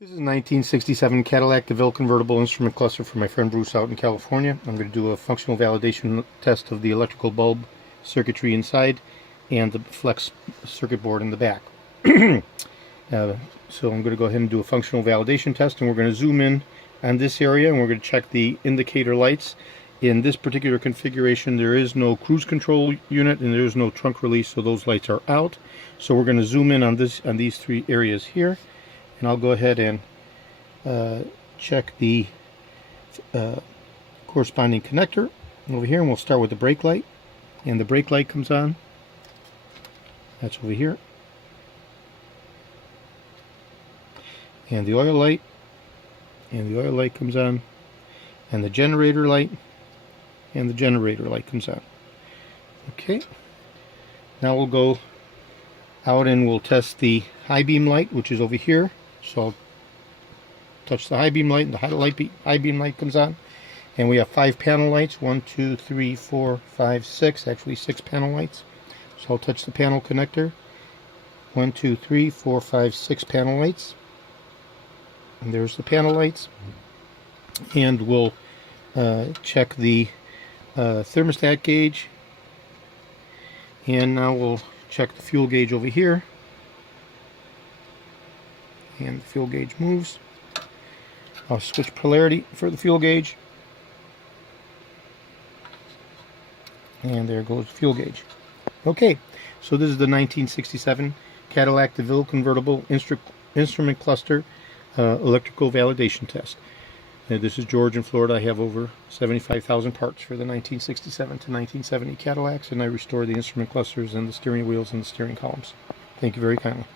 This is a 1967 Cadillac DeVille convertible instrument cluster for my friend Bruce out in California. I'm going to do a functional validation test of the electrical bulb circuitry inside and the flex circuit board in the back. So I'm going to go ahead and do a functional validation test, and we're going to zoom in on this area and we're going to check the indicator lights. In this particular configuration there is no cruise control unit and there is no trunk release, so those lights are out. So we're going to zoom in on these three areas here. And I'll go ahead and check the corresponding connector over here, and we'll start with the brake light. And the brake light comes on. That's over here. And the oil light. And the oil light comes on. And the generator light. And the generator light comes on. Okay. Now we'll go out and we'll test the high beam light, which is over here. So I'll touch the high beam light and the high beam light comes on. And we have 5 panel lights. 1, 2, 3, 4, 5, 6. Actually 6 panel lights. So I'll touch the panel connector. 1, 2, 3, 4, 5, 6 panel lights. And there's the panel lights. And we'll check the thermostat gauge. And now we'll check the fuel gauge over here. And the fuel gauge moves. I'll switch polarity for the fuel gauge. And there goes the fuel gauge. Okay, so this is the 1967 Cadillac DeVille convertible instrument cluster electrical validation test. This is George in Florida. I have over 75,000 parts for the 1967 to 1970 Cadillacs, and I restore the instrument clusters and the steering wheels and the steering columns. Thank you very kindly.